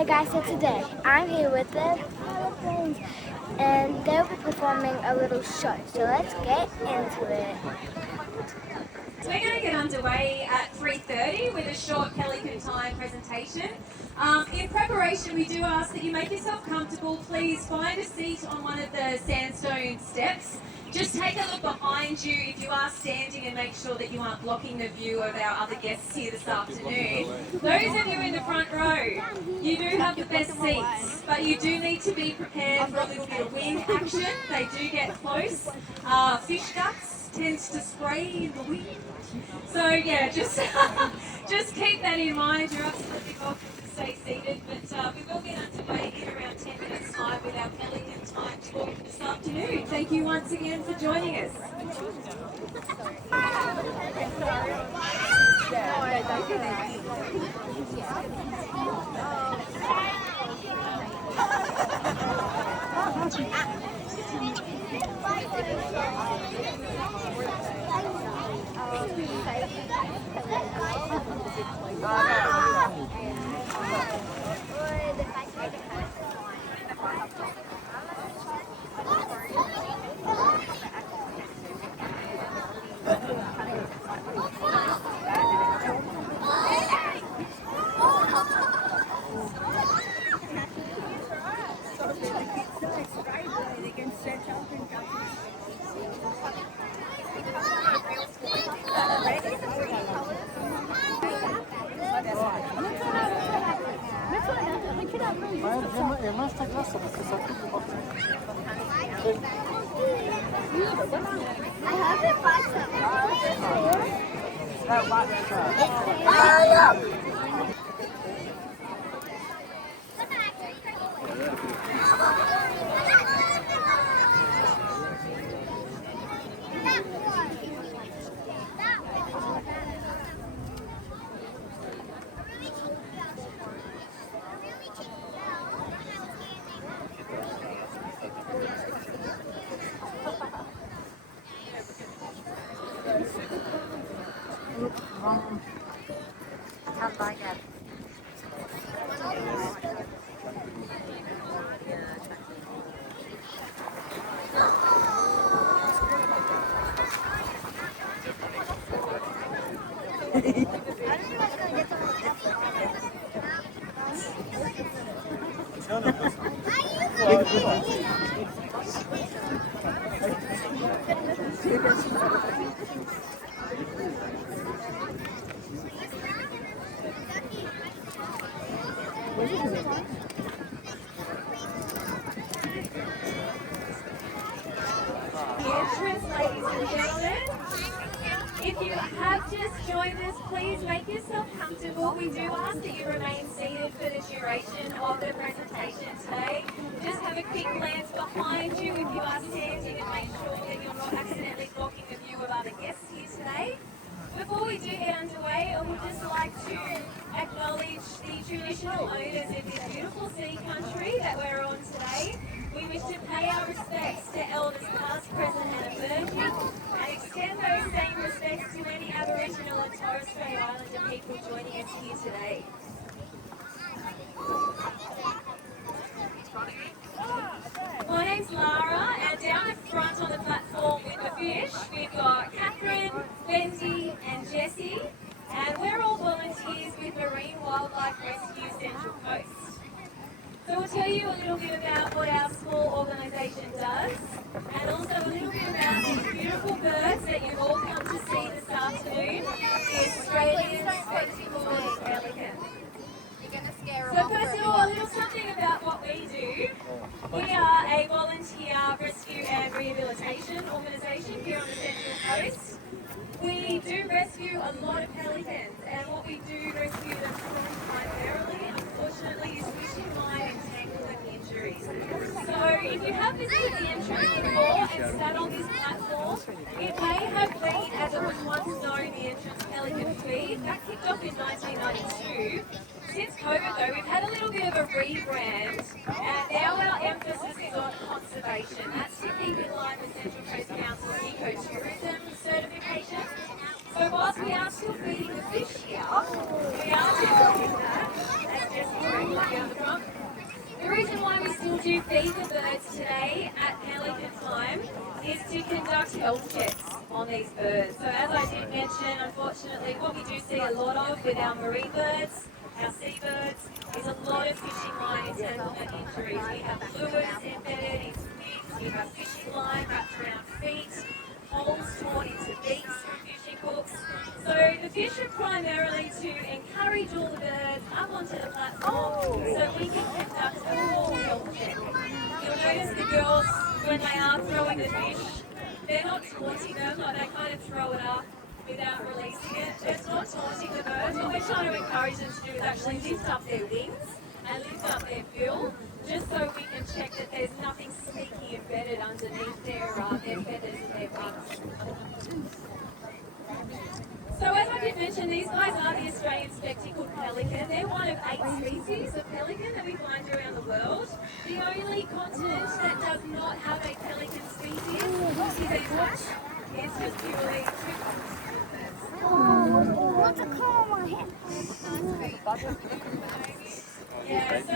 Hello guys, so today I'm here with the Pelicans and they'll be performing a little show. So let's get into it. So we're going to get underway at 3:30 with a short Pelican time presentation. In preparation, we do ask that you make yourself comfortable. Please find a seat on one of the sandstone steps. Just take a look behind you if you are standing and make sure that you aren't blocking the view of our other guests here this afternoon. Those of you in the front row, you do have the best seats, but you do need to be prepared for a little bit of wind action. They do get close. Fish guts tends to spray in the wind. So yeah, just keep that in mind. You're absolutely welcome to stay seated, but we will get underway in around 10 minutes time with our Pelican time talk this afternoon. Thank you once again for joining us. Entrance, ladies and gentlemen. If you have just joined us, please make yourself comfortable. We do ask that you remain seated for the duration of the presentation today. Just have a quick glance behind you if you are standing and make sure that you're not accidentally blocking the view of other guests here today. Before we do get underway, I would just like to acknowledge the traditional owners of this beautiful sea country that we're on today. We wish to pay our respects to elders past, present and emerging, and extend those same respects to any Aboriginal and Torres Strait Islander people joining us here today. My name's Lara, and down the front on the platform with the fish, we've got Catherine, Benji and Jessie, and we're all volunteers with Marine Wildlife Rescue Central Coast. So we'll tell you a little bit about what our small organisation does, and also a little bit about these beautiful birds that you've all come to see this afternoon, the Australian spectacled pelican. So first of all, a little something about what we do. We are a volunteer rescue and rehabilitation organisation here on the Central Coast. We do rescue a lot of pelicans, and what we do rescue them from primarily, unfortunately, is fishing line entanglement injuries. So if you have visited the entrance before and sat on this platform, it may have been as it was once known, the entrance pelican feed. That kicked off in 1992. Since COVID though, we've had a little bit of a rebrand, and now our emphasis is on conservation. That's to keep in line with Central Coast Council's ecotourism certification. So whilst we are still feeding the fish here, we are still doing that, as Jessie down the front. The reason why we still do feed the birds today at Pelican time is to conduct health checks on these birds. So as I did mention, unfortunately, what we do see a lot of with our marine birds, our seabirds, is a lot of fishing line entanglement injuries. We have lures embedded in squids, we have fishing line wrapped around feet, holes torn into beaks from fishing hooks. So the fish are primarily to encourage all the birds up onto the platform so we can conduct a full health check. You'll notice the girls, when they are throwing the fish, they're not taunting them, like they kind of throw it up without releasing it. It's not taunting the birds. What we're trying to encourage them to do is actually lift up their wings and lift up their bill, just so we can check that there's nothing sneaky embedded underneath their feathers and their wings. So as I did mention, these guys are the Australian spectacled pelican. They're one of 8 species of pelican that we find around the world. The only continent that does not have a pelican species is Antarctica. It's just purely What's a comb on my head? yeah, so